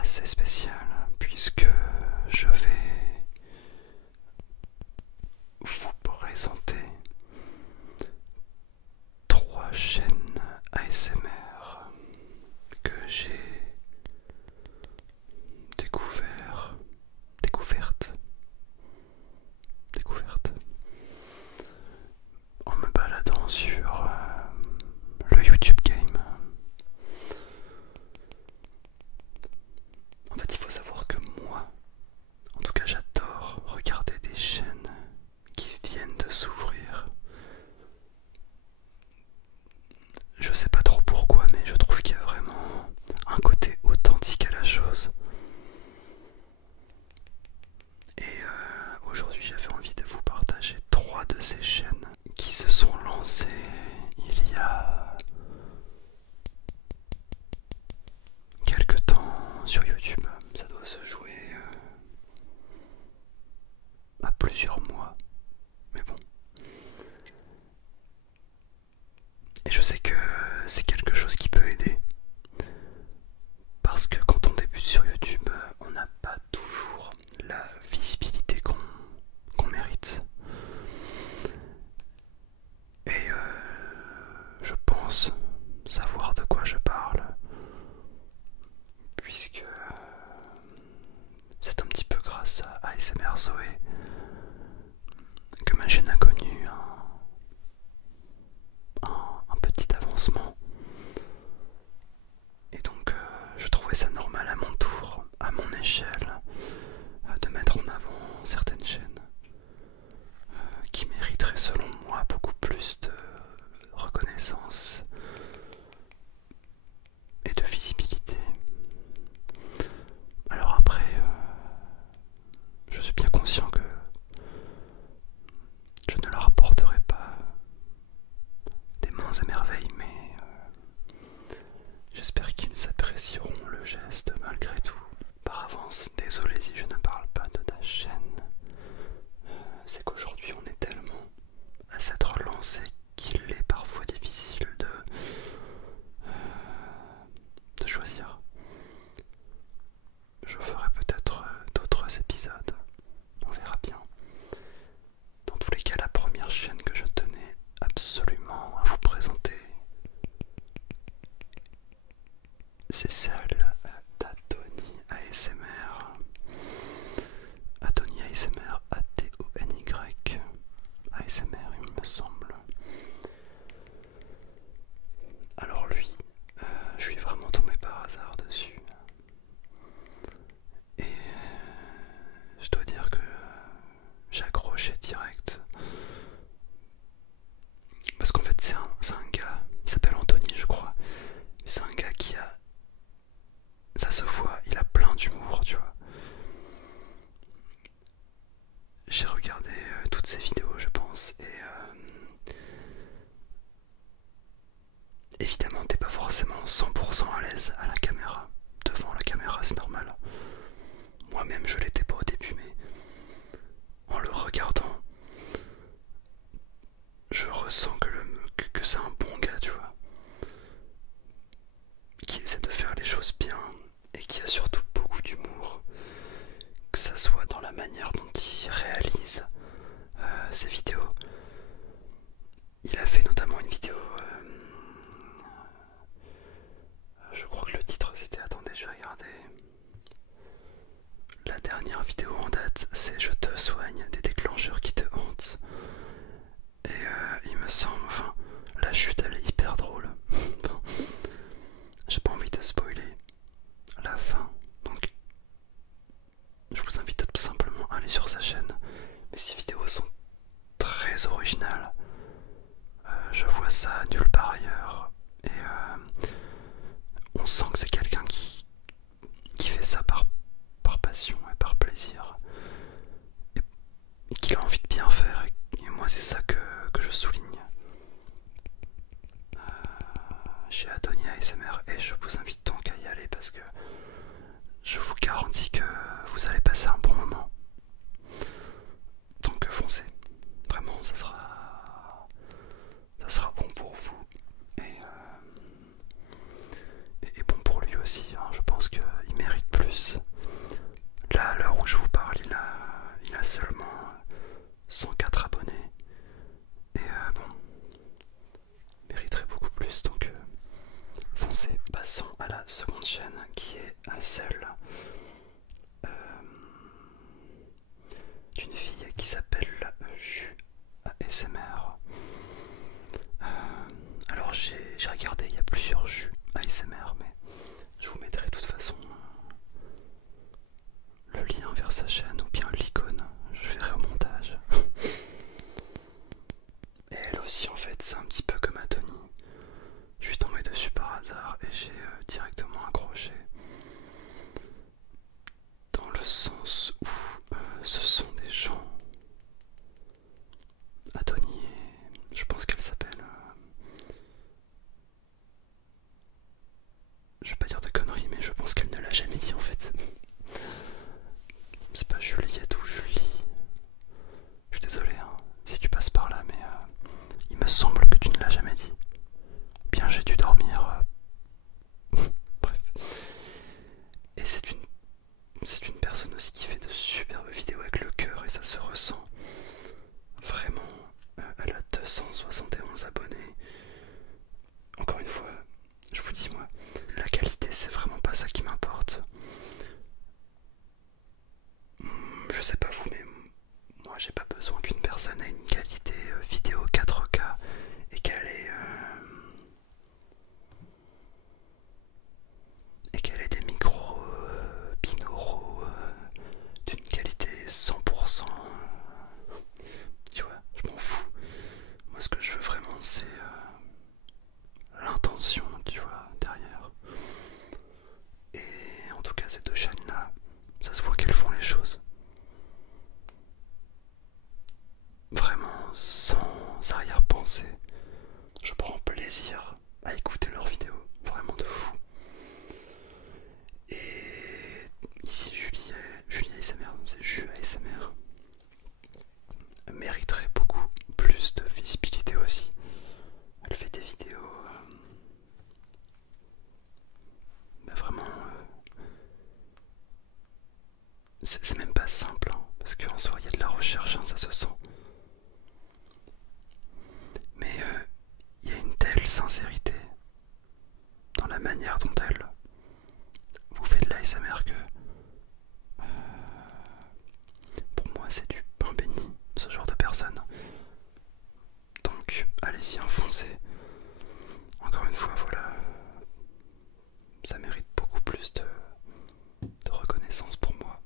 assez spécial puisque je vais vous présenter trois chaînes ASMR que j'ai découvertes en me baladant sur le YouTube Game. En fait, il faut savoir que moi, en tout cas, j'adore regarder des chaînes qui viennent de s'ouvrir. Je sais pas trop pourquoi, mais je trouve qu'il y a vraiment un côté authentique à la chose. Et aujourd'hui, j'avais envie de vous partager trois de ces chaînes qui se sont lancées il y a quelques temps sur YouTube. Ça doit se jouer à plusieurs mois, mais bon. Et je sais que c'est quelque chose qui peut aider. Parce que quand on débute sur YouTube, on n'a pas toujours la visibilité qu'on mérite. Et je pense savoir de quoi je parle, puisque c'est un petit peu grâce à ASMR Zoé que ma chaîne a connu un petit avancement. Et donc je trouvais ça normal à mon tour, à mon échelle, de mettre en avant certaines chaînes qui mériteraient selon moi beaucoup plus de reconnaissance et de visibilité. Alors après, je suis bien conscient que je ne leur apporterai pas des monts et merveilles, mais j'espère qu'ils apprécieront le geste malgré tout. Par avance, désolé si je ne parle pas de ta chaîne. C'est qu'aujourd'hui on est tellement à s'être lancé qu'il est parfois difficile de choisir. Je ferai peut-être d'autres épisodes, on verra bien. Dans tous les cas, la première chaîne que je tenais absolument à vous présenter, c'est celle d'Atony ASMR. Atony ASMR, A-T-O-N-Y ASMR, il me semble. Alors lui, je suis vraiment tombé par hasard dessus. Et je dois dire que j'ai accroché direct. Parce qu'en fait c'est un gars, il s'appelle Anthony je crois. C'est un gars qui a... Ça se voit, il a plein d'humour, tu vois. J'ai regardé toutes ses vidéos je pense et évidemment t'es pas forcément 100% à l'aise à la caméra. Devant la caméra c'est normal. Moi-même je l'étais pas au début, mais en le regardant je ressens que c'est un bon gars, tu vois, qui essaie de faire les choses bien et qui a surtout beaucoup d'humour, que ça soit dans la manière dont il réalise ses vidéos. Il a fait notamment une vidéo, je crois que le titre c'était, attendez je vais regarder, la dernière vidéo en date c'est "Je te soigne des déclencheurs qui te hantent". Et il me semble, enfin, la chute elle est hyper drôle. J'ai pas envie de spoiler la fin, donc je vous invite à tout simplement aller sur sa chaîne. Mais ces vidéos sont très originales. Je vois ça nulle part ailleurs. Et on sent que c'est quelqu'un qui fait ça par passion et par plaisir. Et qu'il a envie de bien faire. Et moi c'est ça que je souligne. Chez Atony ASMR, et je vous invite donc à y aller parce que je vous garantis que vous allez passer un bon moment. Donc foncez, vraiment ça sera bon pour vous et bon pour lui aussi, hein. Je pense qu'il mérite plus seconde chaîne qui est celle d'une fille qui s'appelle Jus ASMR. Alors j'ai regardé, il y a plusieurs Jus ASMR, mais je vous mettrai de toute façon le lien vers sa chaîne ou bien l'icône, je verrai au montage. Et elle aussi en fait c'est un petit peu comme Atoni. Je suis tombé dessus par hasard et j'ai directement accroché. Dans le sens où ce sont des gens. Atoni, je pense qu'elle s'appelle. Je vais pas dire de conneries, mais je pense qu'elle ne l'a jamais dit en fait. C'est pas Juliette ou Julie. Je suis désolé hein, si tu passes par là, mais il me semble que tu ne l'as jamais dit. Bien, j'ai dû dormir. Bref. Et c'est une personne aussi qui fait de superbes vidéos avec le cœur et ça se ressent. Vraiment, elle a 271 abonnés. Encore une fois, je vous dis moi, la qualité c'est vraiment pas ça qui m'importe. Je sais pas vous, mais moi j'ai pas besoin qu'une personne ait une qualité vidéo 4K et qu'elle ait des micros binauraux d'une qualité 100%. Tu vois, je m'en fous. Moi ce que je veux vraiment c'est l'intention, tu vois, derrière. Et en tout cas ces deux chaînes là, ça se voit qu'elles font les choses vraiment sans arrière-pensée. Je prends plaisir à écouter leurs vidéos, vraiment de fou. Et ici Julie ASMR, c'est Jus ASMR, mériterait beaucoup plus de visibilité aussi. Elle fait des vidéos mais vraiment c'est même pas simple hein, parce qu'en soi il y a de la recherche, hein, ça se sent. Mais il y a une telle sincérité dans la manière dont elle vous fait de l'ASMR que pour moi c'est du pain béni, ce genre de personne. Donc allez-y, enfoncez. Encore une fois, voilà, ça mérite beaucoup plus de reconnaissance pour moi.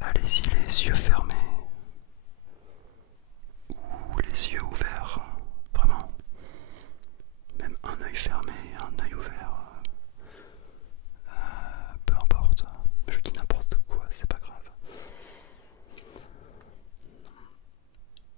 Allez-y les yeux fermés ou les yeux ouverts, vraiment. Même un œil fermé, un œil ouvert, peu importe. Je dis n'importe quoi, c'est pas grave.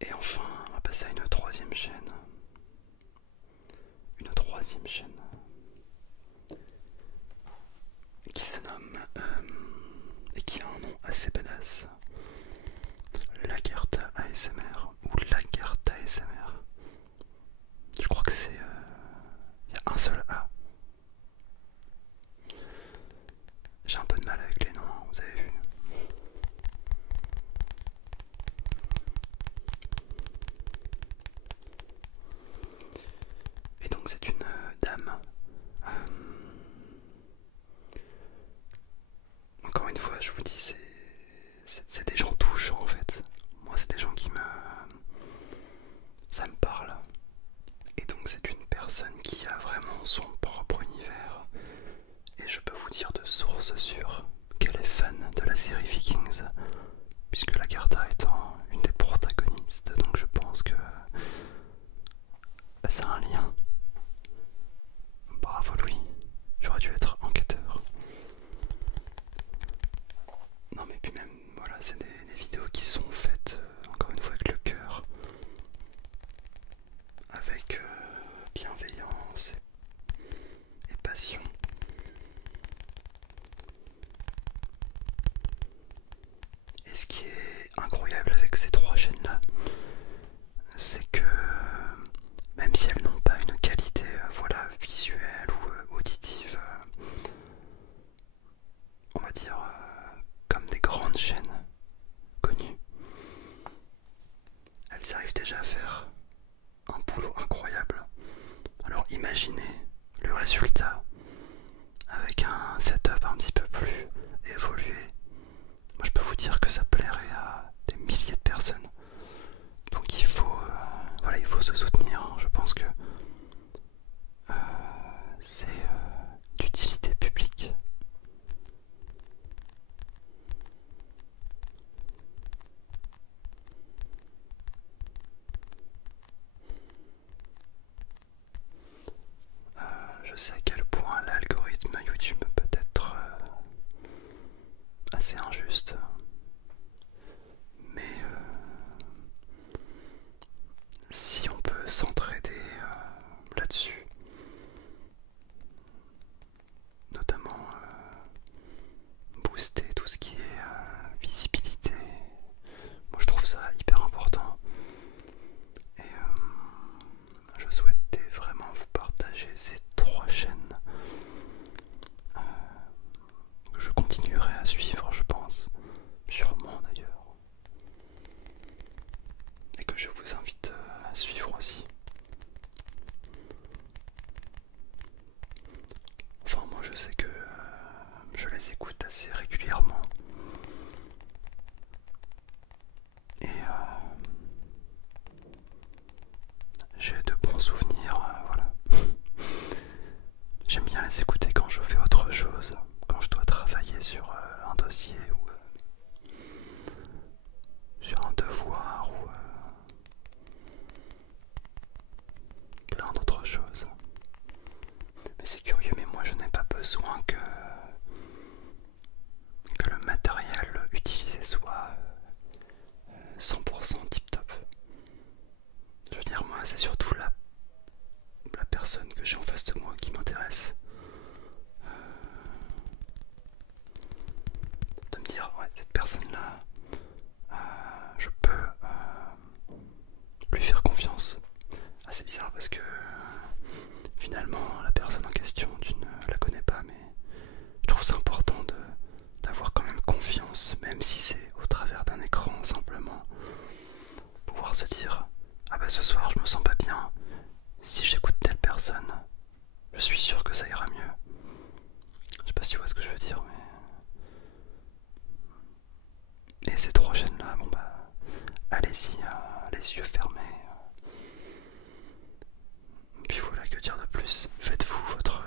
Et enfin, on va passer à une troisième chaîne. Une troisième chaîne qui se nomme et qui a un nom assez badass, Lagertha ASMR ou Lagertha ASMR. Je crois que c'est il y a un seul A. J'ai un peu de mal avec les noms, hein, vous avez vu. Et donc c'est une dame. Encore une fois, je vous dis, c'est des gens touchants en fait. Moi, c'est des gens qui ça me parle. Et donc c'est une personne qui a vraiment son propre univers. Et je peux vous dire de source sûre qu'elle est fan de la série Vikings, puisque Lagertha étant une des protagonistes, donc je pense que c'est un lien. Bravo lui, j'aurais dû être enquêteur. Non mais puis même, voilà, c'est des vidéos qui sont faites, encore une fois, avec le cœur, avec bienveillance et passion. Et ce qui est incroyable avec ces trois chaînes-là, c'est que même si elles n'ont pas une qualité voilà, visuelle ou auditive, on va dire comme des grandes chaînes connues, elles arrivent déjà à faire un boulot incroyable. Alors imaginez le résultat avec un setup un petit peu plus évolué, moi je peux vous dire que ça plairait à des milliers de personnes. Donc il faut, voilà, il faut se soutenir, hein. Je pense que c'est d'utilité publique. Je sais à quel point l'algorithme YouTube peut être assez injuste, mais si on peut s'entraider là-dessus, notamment booster tout ce qui est visibilité, moi je trouve ça hyper important. Et je souhaitais vraiment vous partager ces 3 chaînes que je continuerai à suivre, je pense, sûrement d'ailleurs, et que je vous invite à suivre aussi. Enfin, moi je sais que je les écoute assez régulièrement. Et j'ai de bons souvenirs, voilà. J'aime bien les écouter quand je fais autre chose, quand je dois travailler sur un dossier ou sur un devoir ou plein d'autres choses. Mais c'est curieux, mais moi je n'ai pas besoin que le matériel utilisé soit 100% tip top. Je veux dire, moi c'est surtout la personne que j'ai en face de moi qui m'intéresse. De me dire, ouais, cette personne là, je peux lui faire confiance. Ah, c'est bizarre parce que finalement la personne en question, tu ne la connais pas, mais je trouve ça important d'avoir quand même confiance, même si c'est au travers d'un écran, simplement pouvoir se dire, ah bah ce soir je me sens pas bien, si j'écoute telle personne, je suis sûr que ça ira mieux. Je sais pas si tu vois ce que je veux dire, mais... Et ces 3 chaînes là, bon bah, allez-y, les yeux fermés. Puis voilà, que dire de plus? Faites-vous votre